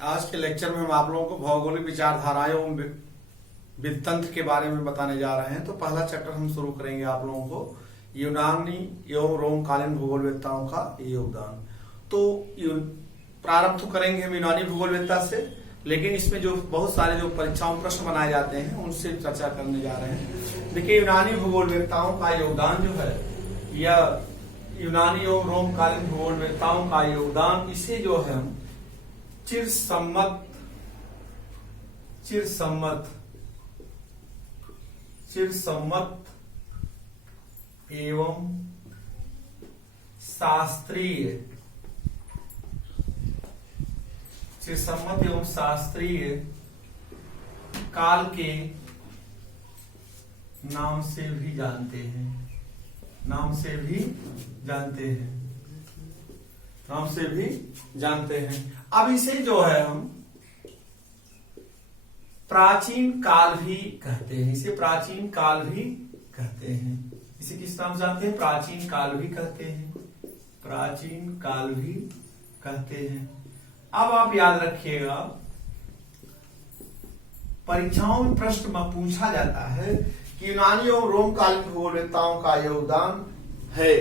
आज के लेक्चर में हम आप लोगों को भौगोलिक विचारधाराएं एवं वित्तंत्र के बारे में बताने जा रहे हैं। तो पहला चैप्टर हम शुरू करेंगे आप लोगों को यूनानी एवं रोमकालीन भूगोलवेत्ताओं का योगदान। तो प्रारंभ तो करेंगे हम यूनानी भूगोलवेत्ता से, लेकिन इसमें जो बहुत सारे जो परीक्षाओं में प्रश्न बनाए जाते हैं उनसे चर्चा करने जा रहे हैं। देखिए, यूनानी भूगोलवेत्ताओं का योगदान जो है, यह यूनानी एवं रोमकालीन भूगोलवेत्ताओं का योगदान, इसे जो है हम चिरसम्मत एवं शास्त्रीय काल के नाम से भी जानते हैं। अब इसे जो है हम प्राचीन काल भी कहते हैं। इसे प्राचीन काल भी कहते हैं। इसे किस नाम से जानते हैं? प्राचीन काल भी कहते हैं। अब आप याद रखिएगा, परीक्षाओं में प्रश्न में पूछा जाता है कि यूनानी एवं रोमकालीन भूगोलवेत्ताओं का योगदान है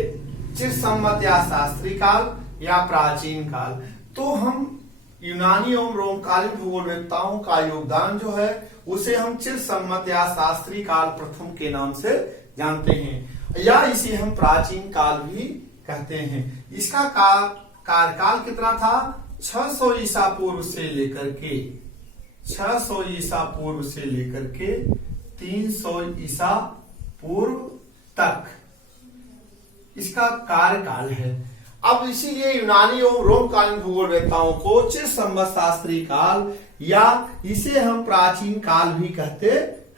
चिरसम्मत या शास्त्रीय काल या प्राचीन काल। तो हम यूनानी एवं रोमकालीन भूगोलवेत्ताओं का योगदान जो है उसे हम चिरसम्मत या शास्त्रीय काल प्रथम के नाम से जानते हैं, या इसे हम प्राचीन काल भी कहते हैं। इसका कार्यकाल कितना था? 600 ईसा पूर्व से लेकर के 300 ईसा पूर्व तक इसका कार्यकाल है। अब इसीलिए यूनानी एवं रोमकालीन भूगोलवेत्ताओं को चिरसम्मत शास्त्रीय काल या इसे हम प्राचीन काल भी कहते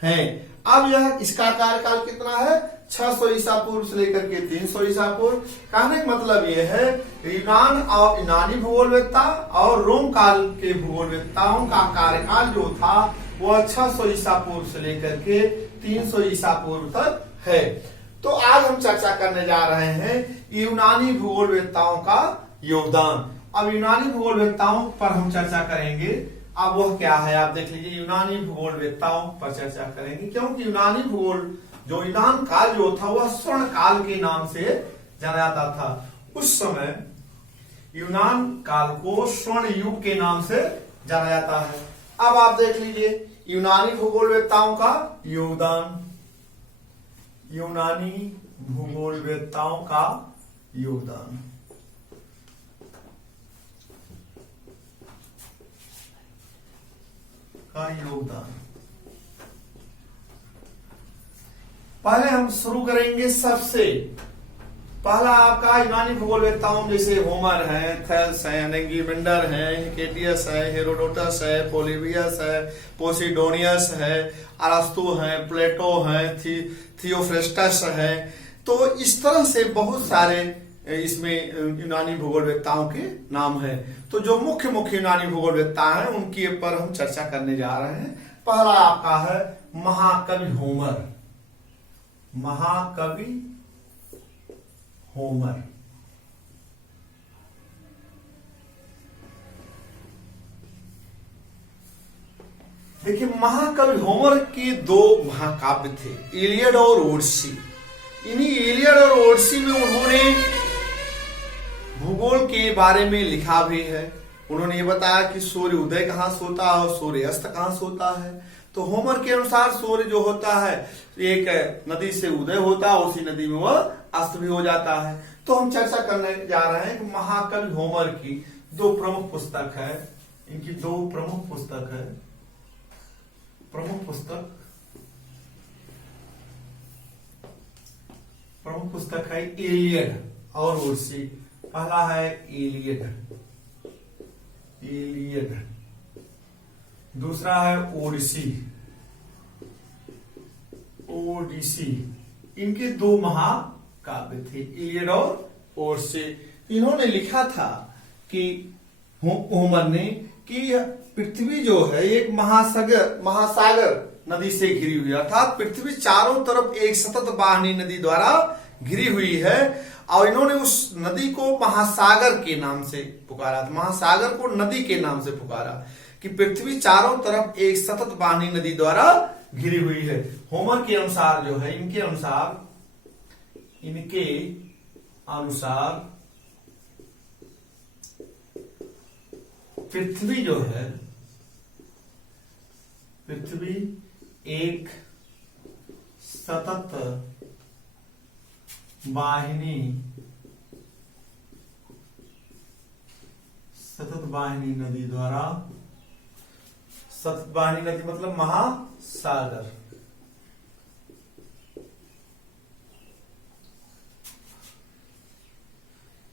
हैं। अब यह इसका कार्यकाल कितना है? 600 ईसा पूर्व से लेकर के 300 ईसा पूर्व। कहने का मतलब यह है, यूनानी भूगोलवेत्ता और रोम काल के भूगोलवेत्ताओं का कार्यकाल जो था वह 600 ईसा पूर्व से लेकर के 300 ईसा पूर्व तक है। तो आज हम चर्चा करने जा रहे हैं यूनानी भूगोलवेत्ताओं का योगदान। अब यूनानी भूगोलवेत्ताओं पर हम चर्चा करेंगे। अब वह क्या है आप देख लीजिए। यूनानी भूगोलवेत्ताओं पर चर्चा करेंगे क्योंकि यूनान काल जो था वह स्वर्ण काल के नाम से जाना जाता था। उस समय यूनान काल को स्वर्ण युग के नाम से जाना जाता है। अब आप देख लीजिए यूनानी भूगोलवेत्ताओं का योगदान। यूनानी भूगोलवेत्ताओं का योगदान पहले हम शुरू करेंगे सबसे पहला आपका यूनानी भूगोलवेत्ताओं जैसे होमर है, थेल्स है, एनेगिमेंडर है, हिकेटियस है, हेरोडोटस है, पोलिबियस है, पोसिडोनियस है, अरस्तु है, प्लेटो है, थियोफ्रेस्टस है। तो इस तरह से बहुत सारे इसमें यूनानी भूगोलवेत्ताओं के नाम है। तो जो मुख्य यूनानी भूगोलवेत्ता हैं उनके ऊपर हम चर्चा करने जा रहे हैं। पहला आपका है महाकवि होमर। देखिए, महाकवि होमर के दो महाकाव्य थे, इलियड और ओडिसी। इन्हीं इलियड और ओडिसी में उन्होंने भूगोल के बारे में लिखा भी है। उन्होंने ये बताया कि सूर्य उदय कहां से होता है और सूर्य अस्त कहां से होता है। तो होमर के अनुसार सूर्य जो होता है एक नदी से उदय होता है, उसी नदी में वह अस्त भी हो जाता है। तो हम चर्चा करने जा रहे हैं कि महाकवि होमर की दो प्रमुख पुस्तक है। इनकी दो प्रमुख पुस्तक है इलियड और ओडिसी। पहला है इलियड, दूसरा है ओडिसी। इनके दो महाकाव्य थे, इलियड और ओडिसी। इन्होंने लिखा था कि होमर ने कि पृथ्वी जो है एक महासागर नदी से घिरी हुई है, अर्थात पृथ्वी चारों तरफ एक सतत वाहिनी नदी द्वारा घिरी हुई है और इन्होंने उस नदी को महासागर के नाम से पुकारा था, महासागर को नदी के नाम से पुकारा कि पृथ्वी चारों तरफ एक सतत वाहिनी नदी द्वारा घिरी हुई है। होमर के अनुसार जो है, इनके अनुसार पृथ्वी जो है, पृथ्वी एक सतत वाहिनी नदी द्वारा, सतत वाहिनी नदी मतलब महासागर,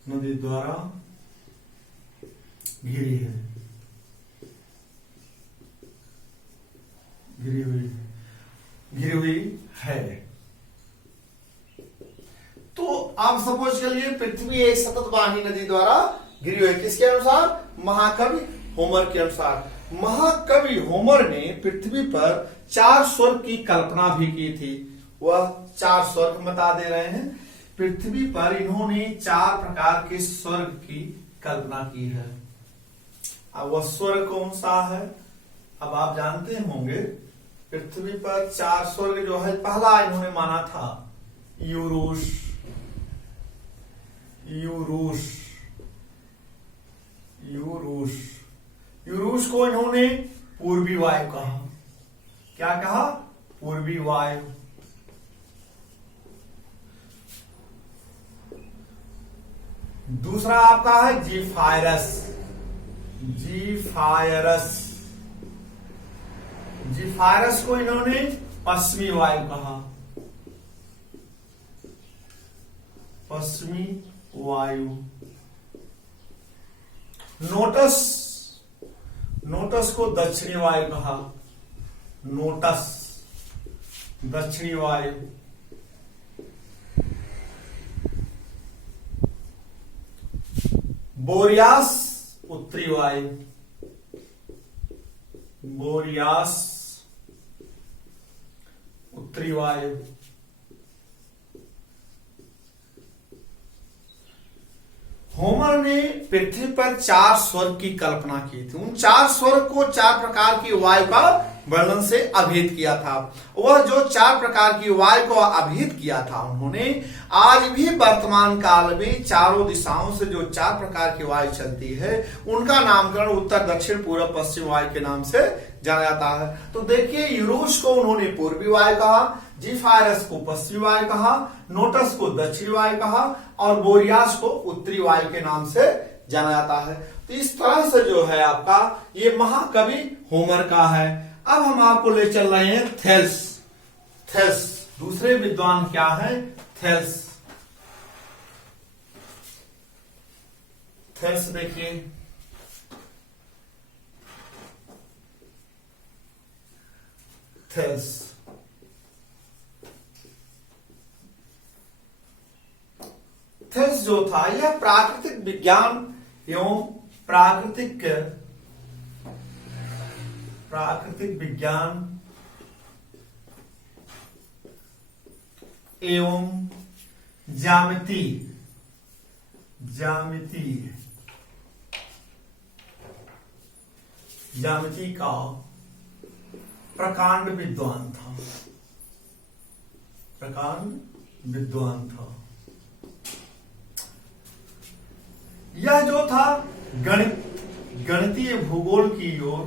नदी द्वारा घिरी है, घिरी हुई है। तो आप सपोज करिए पृथ्वी एक सतत वाहिनी नदी द्वारा घिरी हुई है। किसके अनुसार? महाकवि होमर के अनुसार। महाकवि होमर ने पृथ्वी पर 4 स्वर्ग की कल्पना भी की थी। वह 4 स्वर्ग बता दे रहे हैं। पृथ्वी पर इन्होंने 4 प्रकार के स्वर्ग की कल्पना की है। अब वह स्वर्ग कौन सा है? अब आप जानते होंगे पृथ्वी पर 4 स्वर्ग जो है, पहला इन्होंने माना था यूरुष। यूरुष को इन्होंने पूर्वी वायु कहा। क्या कहा? पूर्वी वायु। दूसरा आपका है जीफायरस। जीफायरस को इन्होंने पश्चिमी वायु कहा। पश्चिमी वायु। नोटस को दक्षिणी वायु कहा। दक्षिणी वायु। बोरियास उत्तरी वायु। उत्तरी वायु। होमर ने पृथ्वी पर 4 स्वर्ग की कल्पना की थी। उन 4 स्वर्ग को 4 प्रकार की वायु का वर्णन से अभिहित किया था। वह जो 4 प्रकार की वायु को अभिहित किया था उन्होंने, आज भी वर्तमान काल में चारों दिशाओं से जो 4 प्रकार की वायु चलती है उनका नामकरण उत्तर, दक्षिण, पूर्व, पश्चिम वायु के नाम से जाना जाता है। तो देखिए, यूरोस को उन्होंने पूर्वी वायु कहा, जीफायरस को पश्चिमी वायु कहा, नोटस को दक्षिणी वायु कहा और बोरियास को उत्तरी वायु के नाम से जाना जाता है। तो इस तरह से जो है आपका ये महाकवि होमर का है। अब हम आपको ले चल रहे हैं थेल्स। दूसरे विद्वान क्या है? थेल्स देखिए, थेल्स जो था यह प्राकृतिक विज्ञान एवं प्राकृतिक विज्ञान एवं ज्यामिति का प्रकांड विद्वान था। यह जो था गणितीय भूगोल की ओर,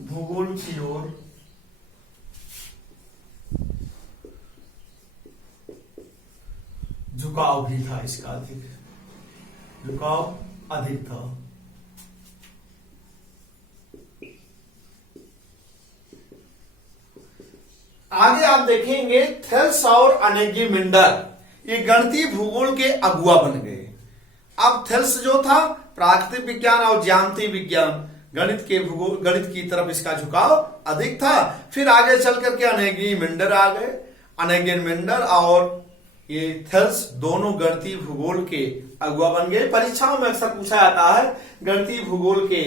भूगोल की ओर झुकाव भी था। इसका झुकाव अधिक था। आगे आप देखेंगे थेल्स और अनेगिमिंडर ये गणितीय भूगोल के अगुआ बन गए। अब थेल्स जो था प्राकृतिक विज्ञान और ज्यामितीय विज्ञान, गणित की तरफ इसका झुकाव अधिक था। फिर आगे चल करके अनेगिमिंडर आ गए। अनेगिमिंडर और ये थेल्स दोनों गणितीय भूगोल के अगुआ बन गए। परीक्षाओं में अक्सर पूछा जाता है गणितीय भूगोल के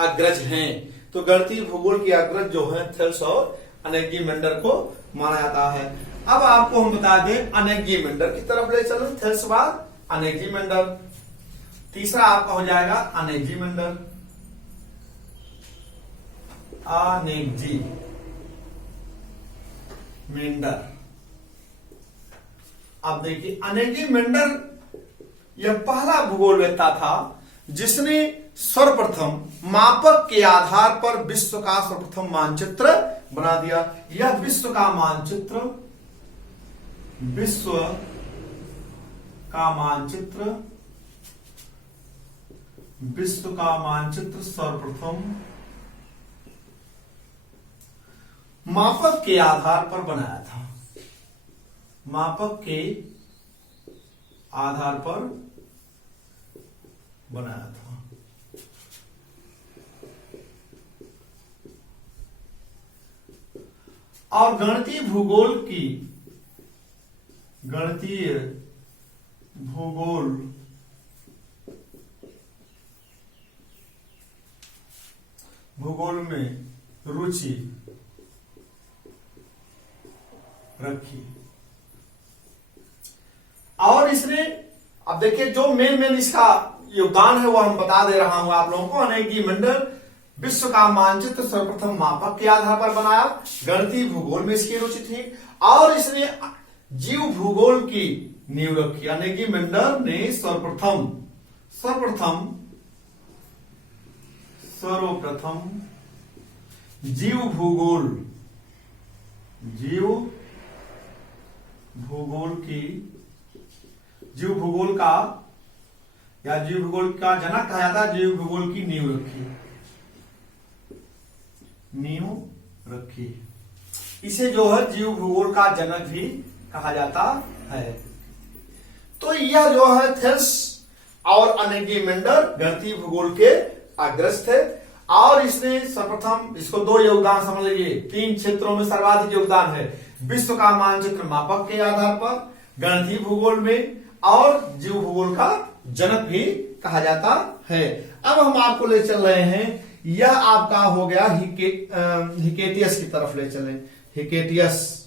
अग्रज हैं, तो गणितीय भूगोल के अग्रज जो हैं थेल्स और अनेगी-मेंडर को माना जाता है। अब आपको हम बता दें अनेगी-मेंडर की तरफ ले चलो। थेल्सवाद, अनेगी-मेंडर। तीसरा आपका हो जाएगा अनेगी-मेंडर, अनेगी-मेंडर। अब देखिए अनेगी-मेंडर यह पहला भूगोलवेत्ता था जिसने सर्वप्रथम मापक के आधार पर विश्व का सर्वप्रथम मानचित्र बना दिया। यह विश्व का मानचित्र सर्वप्रथम मापक के आधार पर बनाया था। मापक के आधार पर बनाया था। और गणितीय भूगोल में रुचि रखी। और इसने, अब देखिए जो मेन इसका योगदान है वो हम बता दे रहा हूं आप लोगों को। अनेगी-मेंडर विश्व का मानचित्र सर्वप्रथम मापक के आधार पर बनाया। गणितीय भूगोल में इसकी रुचि थी और इसने जीव भूगोल की नींव रखी। अनेगी-मेंडर ने सर्वप्रथम जीव भूगोल का जनक कहा जाता है। जीव भूगोल की नींव रखी। इसे जो है जीव भूगोल का जनक भी कहा जाता है। तो यह जो है थेल्स और अनेगी-मेंडर गणितीय भूगोल के अग्रस्त थे और इसने सर्वप्रथम, इसको दो योगदान समझ लीजिए, 3 क्षेत्रों में सर्वाधिक योगदान है। विश्व का मानचित्र मापक के आधार पर, गणितीय भूगोल में और जीव भूगोल का जनक भी कहा जाता है। अब हम आपको ले चल रहे हैं, यह आपका हो गया हिकेटियस की तरफ ले चलें। हिकेटियस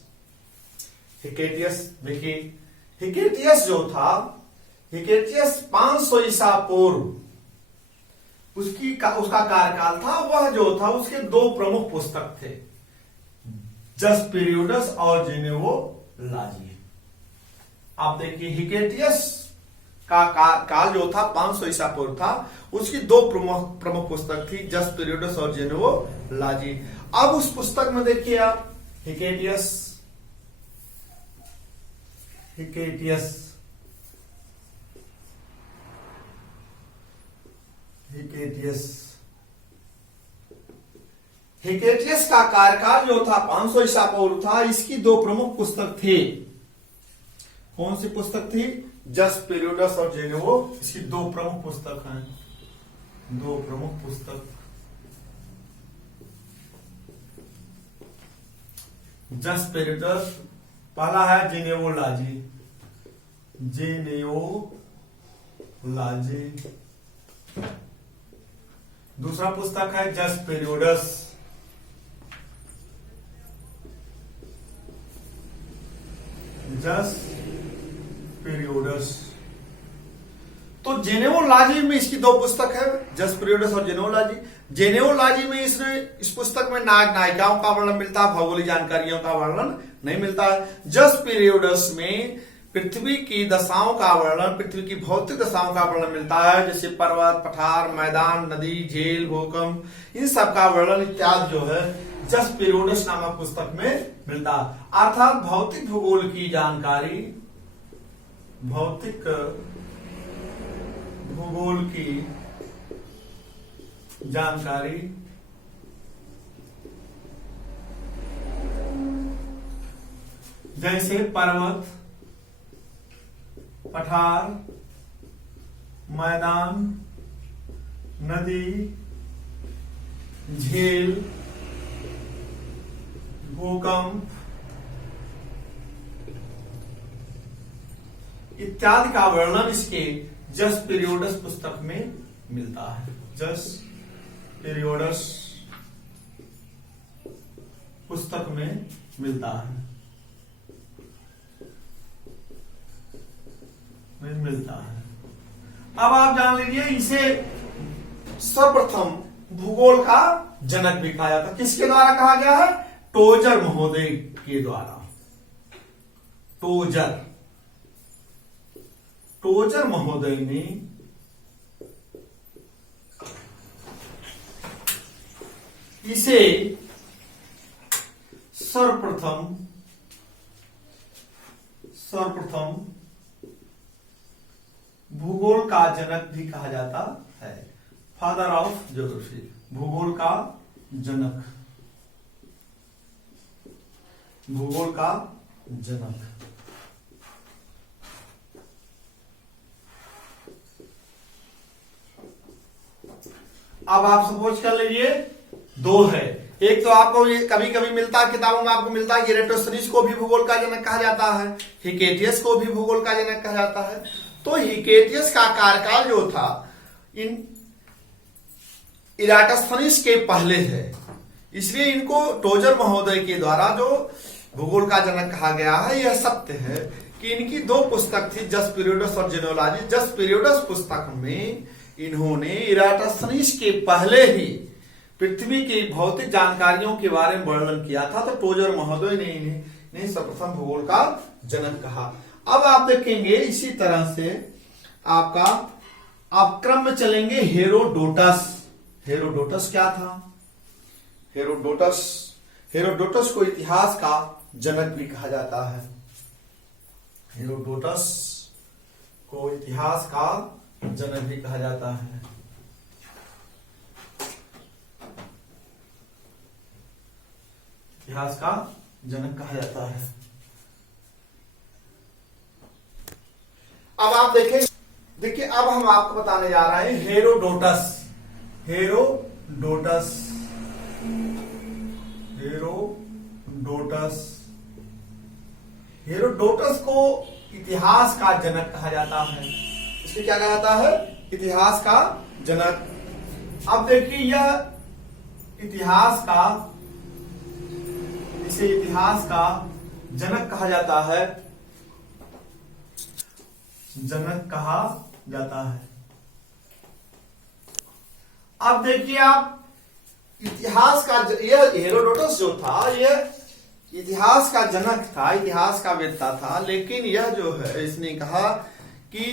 देखिए, हिकेटियस जो था, हिकेटियस 500 ईसा पूर्व उसका कार्यकाल था। वह जो था उसके 2 प्रमुख पुस्तक थे, जस पीरियडस और जेनेवोलॉजी। आप देखिए हिकेटियस का काल जो था 500 ईसा पूर्व था, उसकी 2 प्रमुख पुस्तक थी, जस पीरियडस और जेनेवोलॉजी। अब उस पुस्तक में देखिए आप हिकेटियस का कार्यकाल जो था 500 ईसा पूर्व था। इसकी 2 प्रमुख पुस्तक थी। कौन सी पुस्तक थी? जस पीरियडस और जेनेवो। इसकी 2 प्रमुख पुस्तक हैं। 2 प्रमुख पुस्तक, जस पीरियडस, पहला है जेनेवोलॉजी। दूसरा पुस्तक है जस पीरियडस। तो जेनेवोलॉजी में इसकी 2 पुस्तक है, जस पीरियडस और जेनेवोलॉजी। जेनेवोलॉजी में इस पुस्तक में नायक नायिकाओं का वर्णन मिलता है, भौगोलिक जानकारियों का वर्णन नहीं मिलता है। जस पीरियडस में पृथ्वी की दशाओं का वर्णन, पृथ्वी की भौतिक दशाओं का वर्णन मिलता है, जैसे पर्वत, पठार, मैदान, नदी, झील, भूकंप, इन सब का वर्णन इत्यादि जो है जस पीरियडस नामक पुस्तक में मिलता है। अर्थात भौतिक भूगोल की जानकारी, भौतिक भूगोल की जानकारी जैसे पर्वत, पठार, मैदान, नदी, झील, भूकंप इत्यादि का वर्णन इसके जस पीरियडस पुस्तक में मिलता है। जस पीरियडस पुस्तक में मिलता है, अब आप जान लीजिए इसे सर्वप्रथम भूगोल का जनक भी कहा जाता है। किसके द्वारा कहा गया है? टोजर महोदय के द्वारा। टोजर महोदय ने इसे सर्वप्रथम भूगोल का जनक भी कहा जाता है, फादर ऑफ ज्योग्राफी, भूगोल का जनक, भूगोल का जनक। अब आप सपोज कर लीजिए दो है, एक तो आपको ये कभी कभी मिलता है किताबों में, आपको मिलता है इरेटोस्थनीज को भी भूगोल का जनक कहा जाता है, हिकेटियस को भी भूगोल का जनक कहा जाता है। तो हिकेटियस का कार्यकाल जो था इन इराटोस्थनीज के पहले है, इसलिए इनको टोजर महोदय के द्वारा जो भूगोल का जनक कहा गया है। यह सत्य है कि इनकी दो पुस्तक थी, जस्ट पीरियड्स और जेनेलॉजी। जस्ट पीरियड्स पुस्तक में इन्होंने इराटोस्थनीज के पहले ही पृथ्वी की भौतिक जानकारियों के बारे में वर्णन किया था, तो टोजर महोदय ने इन्हें सर्वप्रथम भूगोल का जनक कहा। अब आप देखेंगे इसी तरह से आपका आप क्रम में चलेंगे। हेरोडोटस क्या था? हेरोडोटस को इतिहास का जनक भी कहा जाता है। हेरोडोटस को इतिहास का जनक भी कहा जाता है। इतिहास का जनक कहा जाता है। अब आप देखिए अब हम आपको बताने जा रहे हैं हेरोडोटस को इतिहास का जनक कहा जाता है। इसे क्या कहा जाता है? इतिहास का जनक। अब देखिए यह इतिहास का जनक कहा जाता है, अब देखिए आप इतिहास का यह हेरोडोटस जो था यह इतिहास का जनक था, इतिहास का वेत्ता था, लेकिन यह जो है इसने कहा कि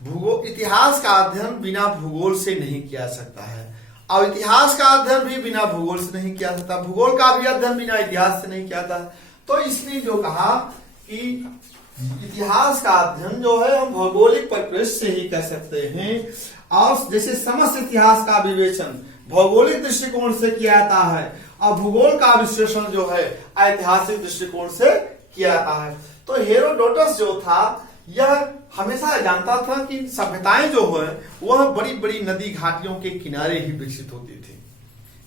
इतिहास का अध्ययन बिना भूगोल से नहीं किया सकता है, और इतिहास का अध्ययन भी बिना भूगोल से नहीं किया सकता, भूगोल का भी अध्ययन बिना इतिहास से नहीं किया था। तो इसने जो कहा कि इतिहास का अध्ययन जो है हम भौगोलिक परिप्रेक्ष्य से ही कर सकते हैं, और जैसे समस्त इतिहास का विवेचन भौगोलिक दृष्टिकोण से किया जाता है और भूगोल का विश्लेषण जो है ऐतिहासिक दृष्टिकोण से किया जाता है। तो हेरोडोटस जो था यह हमेशा जानता था कि सभ्यताएं जो है वह बड़ी बड़ी नदी घाटियों के किनारे ही विकसित होती थी,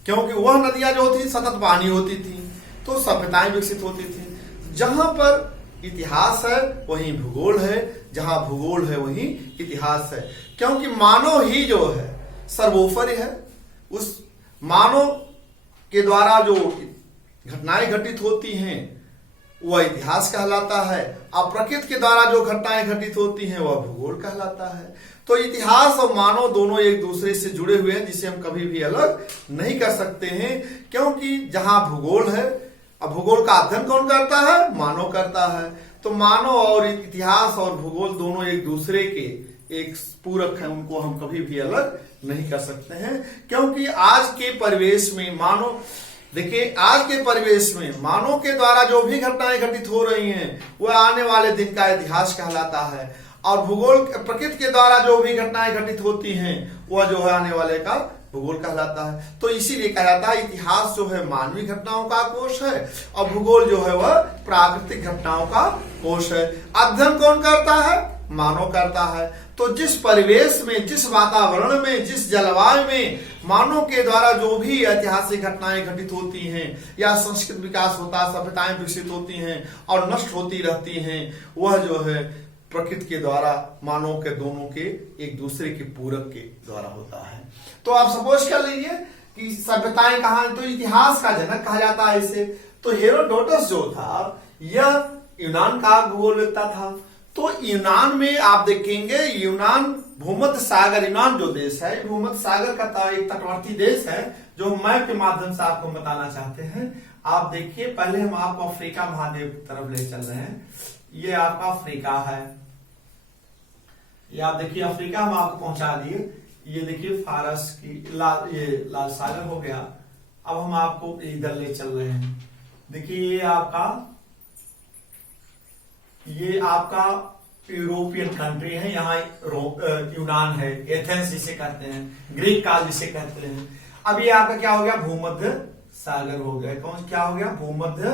क्योंकि वह नदियां जो थी सतत बहनी होती थी, तो सभ्यताएं विकसित होती थी। जहां पर इतिहास है वहीं भूगोल है, जहां भूगोल है वहीं इतिहास है, क्योंकि मानव ही जो है सर्वोपरि है। उस मानव के द्वारा जो घटनाएं घटित होती हैं वह इतिहास कहलाता है, और प्रकृति के द्वारा जो घटनाएं घटित होती हैं वह भूगोल कहलाता है। तो इतिहास और मानव दोनों एक दूसरे से जुड़े हुए हैं, जिसे हम कभी भी अलग नहीं कर सकते हैं, क्योंकि जहां भूगोल है, अब भूगोल का अध्ययन कौन करता है? मानव करता है। तो मानव और इतिहास और भूगोल दोनों एक दूसरे के एक पूरक है, उनको हम कभी भी अलग नहीं कर सकते हैं, क्योंकि आज के परिवेश में मानव देखिए आज के परिवेश में मानव के द्वारा जो भी घटनाएं घटित हो रही हैं वह आने वाले दिन का इतिहास कहलाता है, और भूगोल प्रकृति के द्वारा जो भी घटनाएं घटित होती हैं वह जो है आने वाले का भूगोल कहलाता है। तो इसीलिए कहा जाता है इतिहास जो है मानवीय घटनाओं का कोश है और भूगोल जो है वह प्राकृतिक घटनाओं का कोश है। अध्ययन कौन करता है? मानव करता है। तो जिस परिवेश में, जिस वातावरण में, जिस जलवायु में मानव के द्वारा जो भी ऐतिहासिक घटनाएं घटित होती हैं या संस्कृत विकास होता है, सभ्यताएं विकसित होती हैं और नष्ट होती रहती हैं, वह जो है प्रकृति के द्वारा मानव के दोनों के एक दूसरे के पूरक के द्वारा होता है। तो आप सपोज कर लीजिए कि सभ्यताएं कहां, तो इतिहास का जनक कहा जाता है इसे। तो हेरोडोटस जो था यह यूनान का भूगोलवेत्ता था। तो यूनान में आप देखेंगे, यूनान भूमध्य सागर, यूनान जो देश है भूमध्य सागर का एक तटवर्ती देश है, जो मैप के माध्यम से आपको बताना चाहते हैं। आप देखिए, पहले हम आपको अफ्रीका महाद्वीप की तरफ ले चल रहे हैं। ये आपका अफ्रीका है, ये आप देखिए अफ्रीका हम आपको पहुंचा दिए। ये देखिए फारस की ये लाल सागर हो गया। अब हम आपको इधर ले चल रहे हैं। देखिए ये आपका यूरोपियन कंट्री है, यहाँ यूनान है, एथेंस जिसे कहते हैं, ग्रीक काल जिसे कहते हैं। अब ये आपका क्या हो गया, भूमध्य सागर हो गया। कौन क्या हो गया, भूमध्य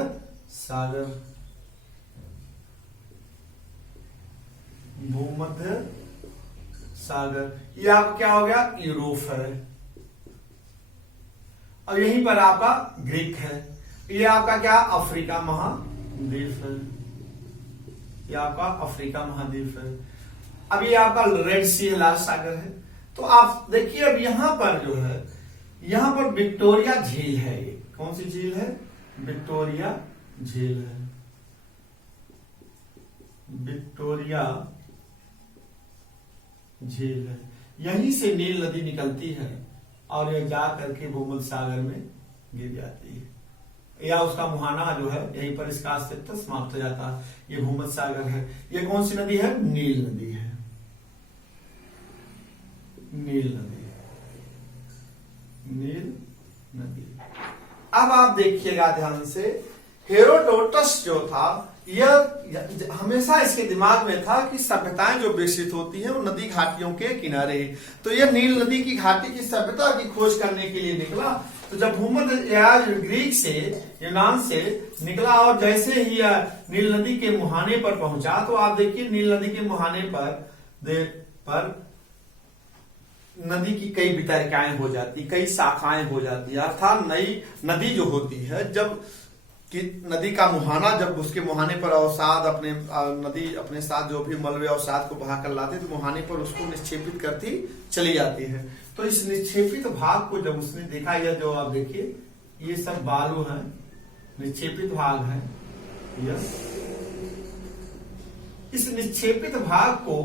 सागर, भूमध्य सागर। ये आपका क्या हो गया, यूरोप है। अब यहीं पर आपका ग्रीक है। ये आपका क्या, अफ्रीका महाद्वीप है। ये आपका अफ्रीका महाद्वीप है। अब ये आपका रेड सी है, लाल सागर है। तो आप देखिए अब यहां पर जो है, यहां पर विक्टोरिया झील है। ये कौन सी झील है, विक्टोरिया झील है। विक्टोरिया झील है, यहीं से नील नदी निकलती है और यह जा करके भूमध्य सागर में गिर जाती है, या उसका मुहाना जो है यहीं पर इसका अस्तित्व समाप्त हो जाता है। ये भूमध्य सागर है। ये कौन सी नदी है, नील नदी है, नील नदी, नील नदी। अब आप देखिएगा ध्यान से, हेरोडोटस जो था यह हमेशा इसके दिमाग में था कि सभ्यताएं जो विकसित होती हैं वो नदी घाटियों के किनारे। तो यह नील नदी की घाटी की सभ्यता की खोज करने के लिए निकला। तो जब भूमध्य ग्रीक से, यूनान से निकला और जैसे ही नील नदी के मुहाने पर पहुंचा, तो आप देखिए नील नदी के मुहाने पर नदी की कई वितरिकाएं हो जाती, कई शाखाएं हो जाती। अर्थात नई नदी जो होती है, जब कि नदी का मुहाना, जब उसके मुहाने पर अवसाद अपने नदी अपने साथ जो भी मलबे अवसाद को बहा कर लाते, तो मुहाने पर उसको निक्षेपित करती चली जाती है। तो इस निक्षेपित भाग को जब उसने देखा, यह जो आप देखिए ये सब बालू है, निक्षेपित भाग है। यस, इस निक्षेपित भाग को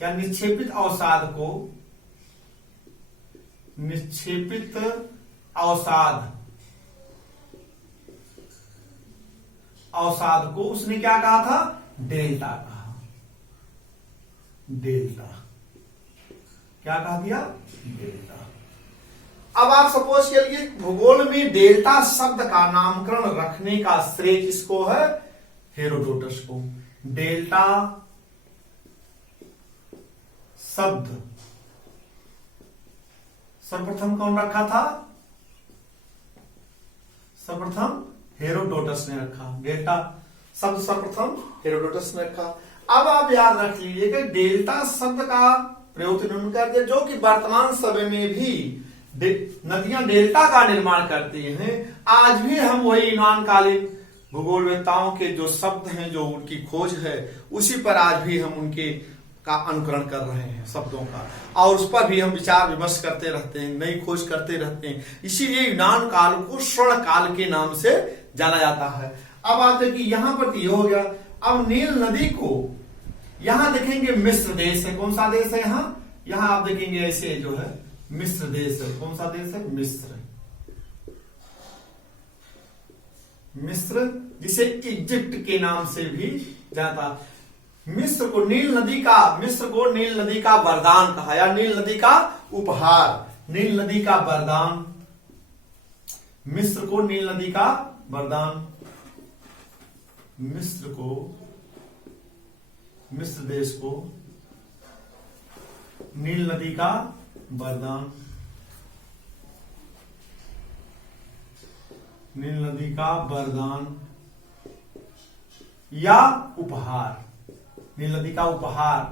या निक्षेपित अवसाद को, निक्षेपित अवसाद को उसने क्या कहा था, डेल्टा कहा। डेल्टा क्या कहा दिया, डेल्टा। अब आप सपोज करिए, भूगोल में डेल्टा शब्द का नामकरण रखने का श्रेय किसको है, हेरोडोटस को। डेल्टा शब्द सर्वप्रथम कौन रखा था, सर्वप्रथम हेरोडोटस ने रखा। डेल्टा शब्द सर्वप्रथम हेरोडोटस ने रखा। अब आप याद रख लीजिए कि डेल्टा शब्द का प्रयोग उन्होंने कर दिया, जो कि वर्तमान समय में भी नदियां डेल्टा का निर्माण करती हैं। आज भी हम वही यूनान कालीन भूगोलवेत्ताओं के जो शब्द हैं, जो उनकी खोज है, उसी पर आज भी हम उनके का अनुकरण कर रहे हैं शब्दों का, और उस पर भी हम विचार विमर्श करते रहते हैं, नई खोज करते रहते हैं। इसीलिए यूनान काल को स्वर्ण काल के नाम से जाना जाता है। अब आप देखिए यहां पर ये हो गया। अब नील नदी को यहां देखेंगे मिस्र देश है। कौन सा देश है, यहां आप देखेंगे ऐसे जो है मिस्र देश है। कौन सा देश है, मिस्र। मिस्र जिसे इजिप्ट के नाम से भी जाता। मिस्र को नील नदी का वरदान कहा, या नील नदी का उपहार, नील नदी का वरदान। मिस्र को नील नदी का वरदान, मिस्र देश को नील नदी का वरदान, नील नदी का वरदान या उपहार, नील नदी का उपहार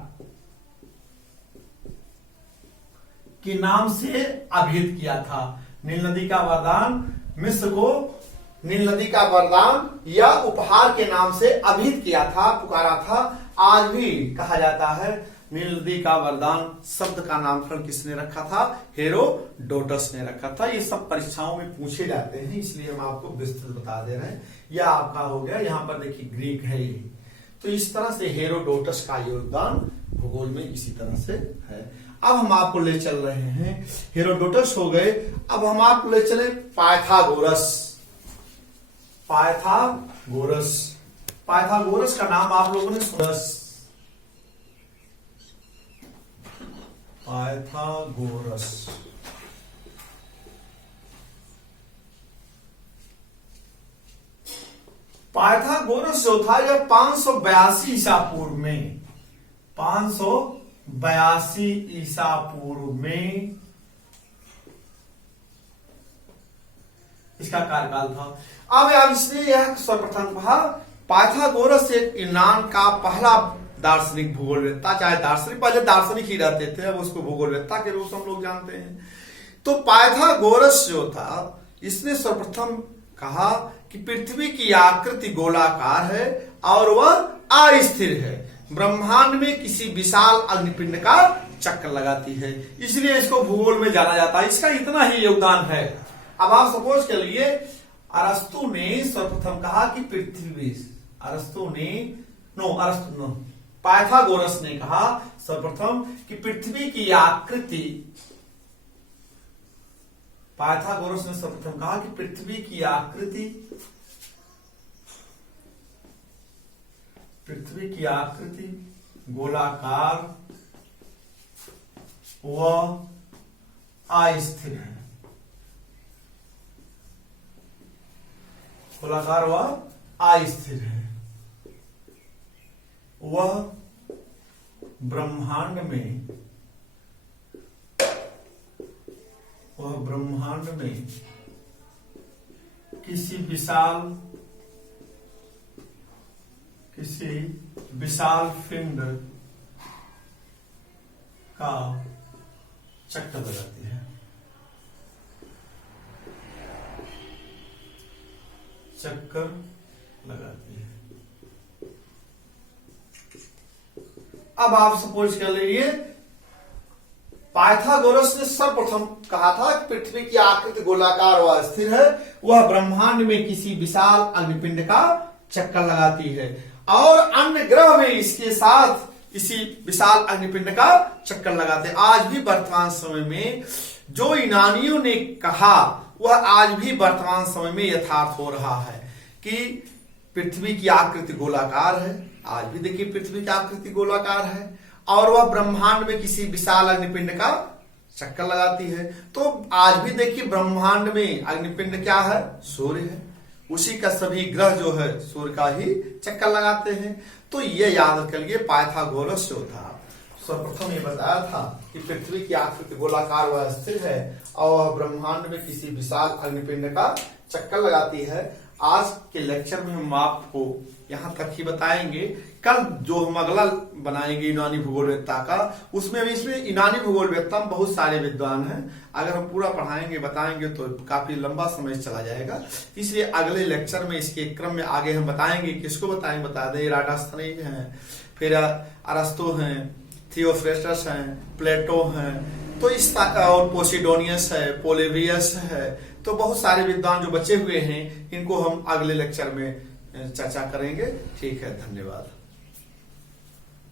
के नाम से अभिहित किया था। नील नदी का वरदान, मिस्र को नील नदी का वरदान या उपहार के नाम से अभिहित किया था, पुकारा था। आज भी कहा जाता है नील नदी का वरदान शब्द का नामकरण किसने रखा था? हेरोडोटस ने रखा था। ये सब परीक्षाओं में पूछे जाते हैं, इसलिए हम आपको विस्तृत बता दे रहे हैं। यह आपका हो गया, यहाँ पर देखिए ग्रीक है ये। तो इस तरह से हेरोडोटस का योगदान भूगोल में इसी तरह से है। अब हम आपको ले चल रहे हैं, हेरोडोटस हो गए, अब हम आपको ले चले पाइथागोरस। पाइथागोरस, पाइथागोरस का नाम आप लोगों ने सुना। पाइथागोरस पाइथागोरस जो था यह 582 ईसा पूर्व में, 582 ईसा पूर्व में इसका कार्यकाल था। अब यार इसने यह सर्वप्रथम कहा, पाइथागोरस एक यूनान का पहला दार्शनिक भूगोलवेत्ता, चाहे दार्शनिक पहले दार्शनिक ही रहते थे, अब उसको भूगोलवेत्ता के रूप में हम लोग जानते हैं। तो पाइथागोरस जो था इसने सर्वप्रथम कहा कि पृथ्वी की आकृति गोलाकार है और वह अस्थिर है, ब्रह्मांड में किसी विशाल अग्निपिंड का चक्कर लगाती है, इसलिए इसको भूगोल में जाना जाता है। इसका इतना ही योगदान है। अब आप सपोज के लिए अरस्तु ने सर्वप्रथम कहा कि पृथ्वी, पाइथागोरस ने कहा सर्वप्रथम कि पृथ्वी की आकृति, पाइथागोरस ने सर्वप्रथम कहा कि पृथ्वी की आकृति गोलाकार व अस्थिर है, गोलाकार व अस्थिर है। वह ब्रह्मांड में किसी विशाल पिंड का चक्कर लगाती है, अब आप सपोज कर लीजिए पाइथागोरस ने सर्वप्रथम कहा था कि पृथ्वी की आकृति गोलाकार व स्थिर है, वह ब्रह्मांड में किसी विशाल अग्निपिंड का चक्कर लगाती है, और अन्य ग्रह में इसके साथ इसी विशाल अग्निपिंड का चक्कर लगाते हैं। आज भी वर्तमान समय में जो यूनानियों ने कहा वह आज भी वर्तमान समय में यथार्थ हो रहा है कि पृथ्वी की आकृति गोलाकार है। आज भी देखिए पृथ्वी की आकृति गोलाकार है और वह ब्रह्मांड में किसी विशाल अग्निपिंड का चक्कर लगाती है। तो आज भी देखिए ब्रह्मांड में अग्निपिंड क्या है? सूर्य है, उसी का सभी ग्रह जो है सूर्य का ही चक्कर लगाते हैं। तो ये याद करिए पाइथागोरस जो था सर्वप्रथम ये बताया था कि पृथ्वी की आकृति गोलाकार व स्थिर है और ब्रह्मांड में किसी विशाल अग्निपिंड का चक्कर लगाती है। आज के लेक्चर में हम आपको यहाँ तक ही बताएंगे। कल जो हम अगला बनाएंगे यूनानी भूगोलवेत्ता का, उसमें इसमें यूनानी भूगोलवेत्ता में बहुत सारे विद्वान हैं। अगर हम पूरा पढ़ाएंगे बताएंगे तो काफी लंबा समय चला जाएगा, इसलिए अगले लेक्चर में इसके क्रम में आगे हम बताएंगे। किसको बताएंगे? बता दें, इराटोस्थेनीज हैं, फिर अरस्तु हैं, थियोफ्रेस्टस हैं, प्लेटो हैं, तो इस और पोसिडोनियस है, पोलिबियस है, तो बहुत सारे विद्वान जो बचे हुए हैं इनको हम अगले लेक्चर में चर्चा करेंगे। ठीक है, धन्यवाद।